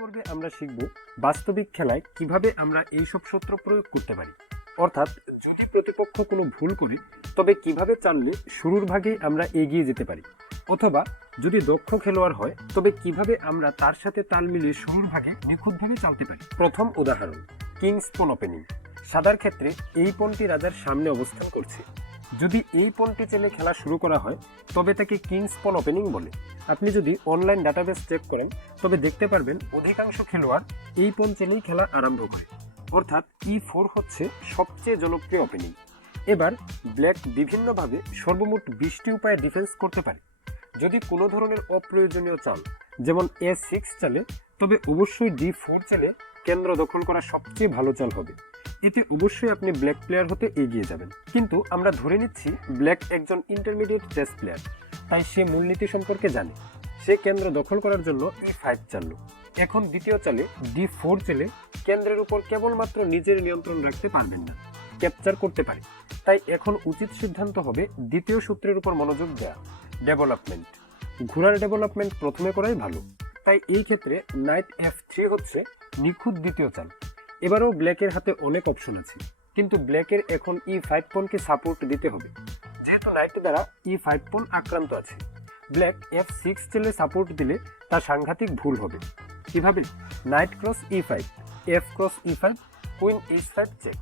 পর্বে আমরা শিখব বাস্তবিক খেলায় কীভাবে আমরা এইসব সূত্র প্রয়োগ করতে পারি। অর্থাৎ যদি প্রতিপক্ষ কোনো ভুল করে, তবে কীভাবে চাললে শুরুর ভাগেই আমরা এগিয়ে যেতে পারি? অথবা যদি দক্ষ খেলোয়াড় হয়, তবে কীভাবে আমরা তার সাথে তাল মিলিয়ে শুরুর ভাগে নিখুঁতভাবে চালতে পারি? প্রথম উদাহরণ, কিংস পোন ওপেনিং। সাদার ক্ষেত্রে এই পনটি রাজার সামনে অবস্থান করছে। যদি এই পনটি চেলে খেলা শুরু করা হয়, তবে তাকে কিংস পন ওপেনিং বলে। আপনি যদি অনলাইন ডাটাবেস চেক করেন, তবে দেখতে পারবেন অধিকাংশ খেলোয়াড় এই পন চেলেই খেলা আরম্ভ করে। অর্থাৎ ই ফোর হচ্ছে সবচেয়ে জনপ্রিয় ওপেনিং। এবার ব্ল্যাক বিভিন্নভাবে সর্বমোট বিশটি উপায়ে ডিফেন্স করতে পারে। যদি কোনো ধরনের অপ্রয়োজনীয় চাল, যেমন এ সিক্স চালে, তবে অবশ্যই ডি ফোর চালে কেন্দ্র দখল করা সবচেয়ে ভালো চাল হবে। এতে অবশ্যই আপনি ব্ল্যাক প্লেয়ার হতে এগিয়ে যাবেন। কিন্তু আমরা ধরে নিচ্ছি ব্ল্যাক একজন ইন্টারমিডিয়েট চেস প্লেয়ার তাই সে মূলনীতি সম্পর্কে জানে। সে কেন্দ্র দখল করার জন্য ই ফাইভ চাললো। এখন দ্বিতীয় চালে ডি ফোর চেলে কেন্দ্রের উপর কেবলমাত্র নিজের নিয়ন্ত্রণ রাখতে পারবেন না। ক্যাপচার করতে পারে। তাই এখন উচিত সিদ্ধান্ত হবে দ্বিতীয় সূত্রের উপর মনোযোগ দেওয়া ডেভেলপমেন্ট ঘোড়ার ডেভেলপমেন্ট প্রথমে করাই ভালো। তাই এই ক্ষেত্রে নাইট এফ থ্রি হচ্ছে নিখুঁত দ্বিতীয় চাল। এবারও ব্ল্যাকের হাতে অনেক অপশন আছে। কিন্তু ব্ল্যাকের এখন ই ফাইভ পনকে সাপোর্ট দিতে হবে। যেহেতু নাইট দ্বারা ই ফাইভ পন আক্রান্ত আছে। ব্ল্যাক এফ সিক্স চেলে সাপোর্ট দিলে তা সাংঘাতিক ভুল হবে। কীভাবে? Knight cross E five F cross E five queen H five check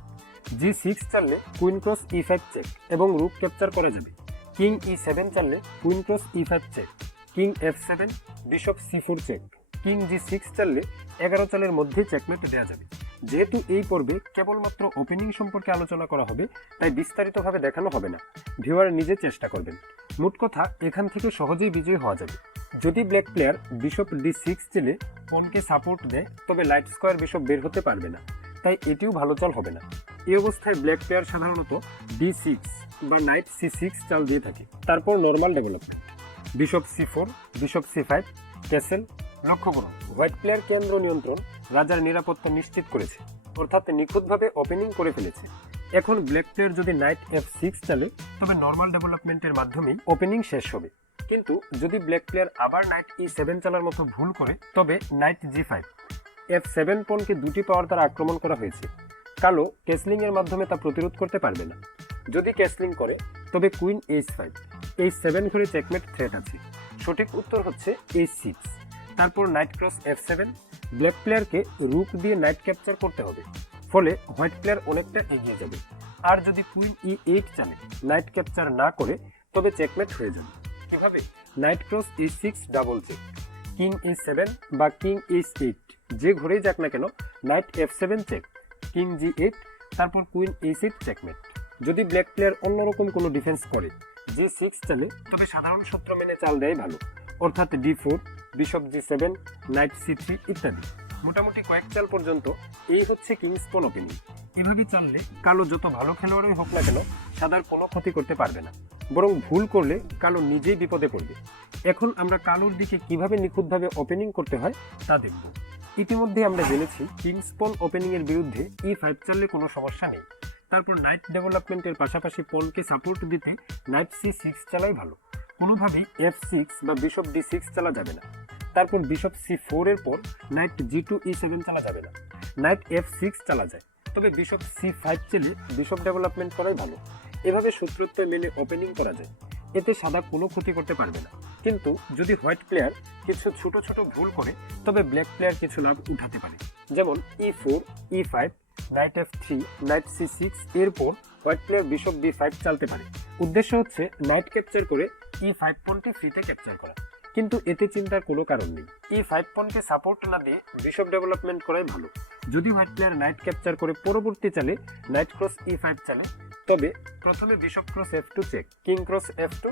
G six চাললে queen cross E five check এবং রুক ক্যাপচার করা যাবে। King E seven চাললে queen cross E five check king F seven bishop C four check king G six চাললে এগারো চালের মধ্যে checkmate দেওয়া যাবে। যেহেতু এই পর্বে কেবলমাত্র ওপেনিং সম্পর্কে আলোচনা করা হবে, তাই বিস্তারিতভাবে দেখানো হবে না। ভিউয়ার নিজে চেষ্টা করবেন। মোট কথা, এখান থেকে সহজেই বিজয়ী হওয়া যাবে। যদি black player bishop D six চেলে পনকে সাপোর্ট দেয়, তবে লাইট স্কোয়ার বিশপ বের হতে পারবে না। তাই এটিও ভালো চাল হবে না। এই অবস্থায় ব্ল্যাক প্লেয়ার সাধারণত ডি সিক্স বা নাইট সি সিক্স চাল দিয়ে থাকে। তারপর normal development bishop C four bishop C five castle লক্ষ্য করুন। হোয়াইট প্লেয়ার কেন্দ্র নিয়ন্ত্রণ রাজার নিরাপত্তা নিশ্চিত করেছে। অর্থাৎ নিখুঁতভাবে ওপেনিং করে ফেলেছে। এখন ব্ল্যাক প্লেয়ার যদি নাইট এফ সিক্স চালে, তবে নর্মাল ডেভেলপমেন্টের মাধ্যমেই ওপেনিং শেষ হবে। কিন্তু যদি ব্ল্যাক প্লেয়ার আবার নাইট ই সেভেন চালার মতো ভুল করে, তবে knight G five F seven পনকে দুটি পাওয়ার দ্বারা আক্রমণ করা হয়েছে। কালো ক্যাসলিং এর মাধ্যমে তা প্রতিরোধ করতে পারবে না। যদি ক্যাসলিং করে, তবে queen H five H seven ঘুরে চেকমেট থ্রেট আছে। সঠিক উত্তর হচ্ছে এইচ সিক্স তারপর knight cross F seven black প্লেয়ারকে রুক দিয়ে নাইট ক্যাপচার করতে হবে, ফলে হোয়াইট প্লেয়ার অনেকটা এগিয়ে যাবে। আর যদি কুইন ই এইট চালে নাইট ক্যাপচার না করে, তবে চেকমেট হয়ে যাবে। কীভাবে? Knight cross E six double check king E seven বা কিং এইচ এইট, যে ঘরেই যাক না কেন, knight F seven check, king G eight, তারপর কুইন এইচ এইট চেকমেট যদি ব্ল্যাক প্লেয়ার অন্যরকম কোনো ডিফেন্স করে, জি সিক্স চালে তবে সাধারণ সূত্র মেনে চাল দেয় ভালো। অর্থাৎ D four bishop G seven knight C three ইত্যাদি। মোটামুটি কয়েক চাল পর্যন্ত এই হচ্ছে কিংস কোন ওপেনিং এভাবে চাললে কালো যত ভালো খেলোয়াড়ই হোক না কেন, সাদার কোনো ক্ষতি করতে পারবে না। বরং ভুল করলে কালো নিজেই বিপদে পড়বে। এখন আমরা কালোর দিকে কীভাবে নিখুঁতভাবে ওপেনিং করতে হয়, তা দেখব। ইতিমধ্যে আমরা জেনেছি কিংস পন ওপেনিং এর বিরুদ্ধে ই ফাইভ চাললে কোনো সমস্যা নেই। তারপর নাইট ডেভেলপমেন্টের পাশাপাশি পনকে সাপোর্ট দিতে নাইট সি সিক্স চালাই ভালো। কোনোভাবেই এফ সিক্স বা বিশপ ডি সিক্স চালা যাবে না। তারপর বিশপ সি ফোর এর পর knight G two E seven চালা যাবে না। নাইট এফ সিক্স চালা যায়। তবে বিশপ সি ফাইভ চেলে বিশপ ডেভেলপমেন্ট করাই ভালো। এভাবে সূত্রত্ব মেনে ওপেনিং করা যায়। এতে সাদা কোনো ক্ষতি করতে পারবে না। কিন্তু যদি হোয়াইট প্লেয়ার কিছু ছোট ছোট ভুল করে, তবে ব্ল্যাক প্লেয়ার কিছু লাভ উঠাতে পারে। যেমন E four E five knight F three knight C six এরপর white player bishop B five চালতে পারে। উদ্দেশ্য হচ্ছে নাইট ক্যাপচার করে ই ফাইভ পনটি ফ্রিতে ক্যাপচার করা। কিন্তু এতে চিন্তার কোনো কারণ নেই। ই ফাইভ পনকে সাপোর্ট না দিয়ে বিশপ ডেভেলপমেন্ট করাই ভালো। যদি হোয়াইট প্লেয়ার নাইট ক্যাপচার করে পরবর্তী চালে নাইট ক্রস ই ফাইভ চালে তবে প্রথমে bishop cross F two check king cross F two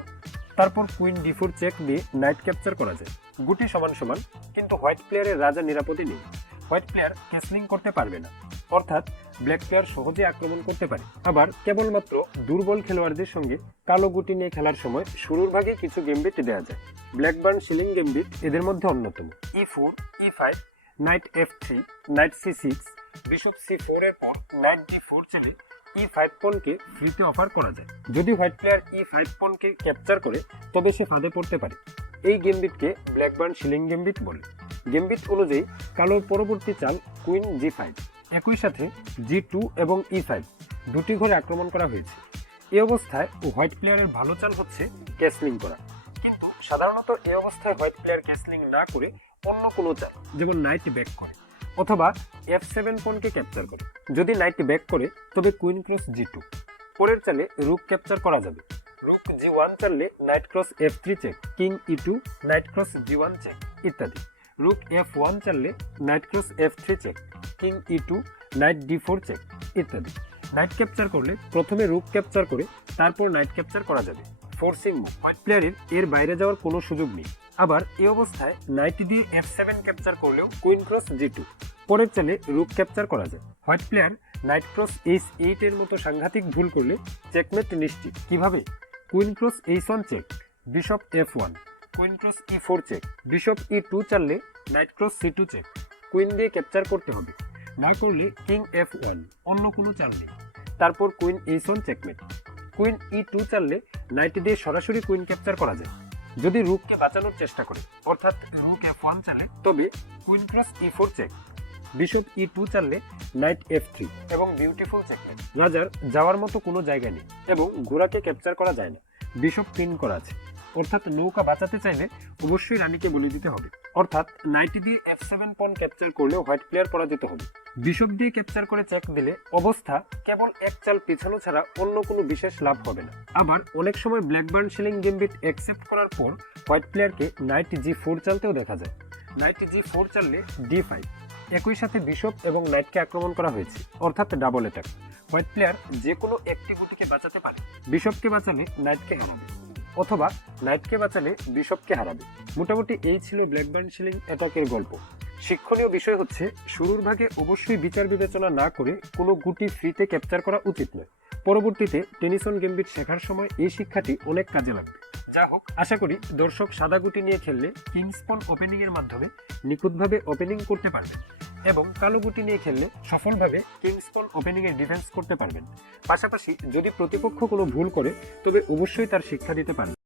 তারপর কুইন ডি ফোর চেক দিয়ে নাইট ক্যাপচার করা যায়। গুটি সমান সমান কিন্তু হোয়াইট প্লেয়ারের রাজা নিরাপদে নেই। হোয়াইট প্লেয়ার ক্যাসলিং করতে পারবে না। অর্থাৎ ব্ল্যাক প্লেয়ার সহজে আক্রমণ করতে পারে। আবার কেবলমাত্র দুর্বল খেলোয়াড়দের সঙ্গে কালো গুটি নিয়ে খেলার সময় শুরুর ভাগে কিছু গেমবিট দেওয়া যায়। ব্ল্যাকবার্ন শিলিং গেমবিট এদের মধ্যে অন্যতম। E four E five knight F three knight C six bishop C four এর পর নাইট ডি ফোর চলে ই ফাইভ পনকে ফ্রিতে অফার করা যায়। যদি হোয়াইট প্লেয়ার ই ফাইভ পনকে ক্যাপচার করে, তবে সে ফাঁদে পড়তে পারে। এই গেমবিটকে ব্ল্যাকবার্ন শিলিং গেমবিট বলে। গেমবিট অনুযায়ী কালোর পরবর্তী চাল কুইন জি ফাইভ একই সাথে জি টু এবং ই ফাইভ দুটি ঘরে আক্রমণ করা হয়েছে। এই অবস্থায় হোয়াইট প্লেয়ারের ভালো চাল হচ্ছে ক্যাসলিং করা। কিন্তু সাধারণত এই অবস্থায় হোয়াইট প্লেয়ার ক্যাসলিং না করে অন্য কোনো চাল, যেমন নাইট ব্যাক করে অথবা এফ সেভেন পনকে ক্যাপচার করে। যদি নাইট ব্যাক করে, তবে কুইন ক্রস জি টু পরের চালে রুক ক্যাপচার করা যাবে। Rook G one চাললে knight cross F three check king E two knight cross G one check ইত্যাদি। Rook F one চাললে knight cross F three check king E two knight D four check ইত্যাদি। Knight capture করলে প্রথমে রুক capture করে তারপর night capture করা যাবে। Forcing move white প্লেয়ারের এর বাইরে যাওয়ার কোনো সুযোগ নেই। আবার এ অবস্থায় নাইট দিয়ে এফ সেভেন ক্যাপচার করলেও কুইন ক্রস জি টু পরের চালে রুক ক্যাপচার করা যায়। White player knight cross H eight এর মতো সাংঘাতিক ভুল করলে চেকমেট নিশ্চিত। কীভাবে? Queen cross H one check bishop F one queen cross E four check bishop E two চাললে knight cross C two check queen দিয়ে ক্যাপচার করতে হবে। না করলে কিং এফ ওয়ান অন্য কোনো চাল নেই। তারপর queen H one checkmate queen E two চাললে knight দিয়ে সরাসরি কুইন ক্যাপচার করা যায়। যদি রুককে বাঁচানোর চেষ্টা করে, অর্থাৎ রুক এফ ওয়ান চালে তবে queen cross E four check bishop E two চাললে knight F three এবং বিউটিফুল চেকমেট রাজার যাওয়ার মতো কোনো জায়গা নেই এবং ঘোড়াকে ক্যাপচার করা যায় না। বিশপ পিন করা আছে। অর্থাৎ নৌকা বাঁচাতে চাইলে অবশ্যই রানীকে বলে দিতে হবে। অর্থাৎ নাইটি দিয়ে এফ সেভেন পন ক্যাপচার করলে হোয়াইট প্লেয়ার পরাজিত হবে। বিশপ দিয়ে ক্যাপচার করে চেক দিলে অবস্থা কেবল এক চাল পেছানো ছাড়া অন্য কোনো বিশেষ লাভ হবে না। আবার অনেক সময় ব্ল্যাকবার্ন শিলিং গেমবিট অ্যাকসেপ্ট করার পর হোয়াইট প্লেয়ারকে নাইট জি ফোর চালতেও দেখা যায়। নাইট জি ফোর চাললে ডি ফাইভ একই সাথে বিশপ এবং নাইটকে আক্রমণ করা হয়েছে, অর্থাৎ ডাবল অ্যাটাক হোয়াইট প্লেয়ার যে কোনো একটি গুটিকে বাঁচাতে পারে। বিশপকে বাঁচালে নাইটকে হারাবে। অথবা নাইটকে বাঁচালে বিশপকে হারাবে। মোটামুটি এই ছিল ব্ল্যাকবার্ন শিলিং অ্যাটাকের গল্প। শিক্ষণীয় বিষয় হচ্ছে, শুরুর ভাগে অবশ্যই বিচার বিবেচনা না করে কোনো গুটি ফ্রিতে ক্যাপচার করা উচিত নয়। পরবর্তীতে টেনিসন গেমবিট শেখার সময় এই শিক্ষাটি অনেক কাজে লাগবে। যা হোক, আশা করি দর্শক সাদা গুটি নিয়ে খেললে কিংসপন ওপেনিংয়ের মাধ্যমে নিখুঁতভাবে ওপেনিং করতে পারবেন। এবং কালো গুটি নিয়ে খেললে সফলভাবে কিংসপল ওপেনিং এর ডিফেন্স করতে পারবেন। পাশাপাশি যদি প্রতিপক্ষ কোনো ভুল করে, তবে অবশ্যই তার শিক্ষা দিতে পারবেন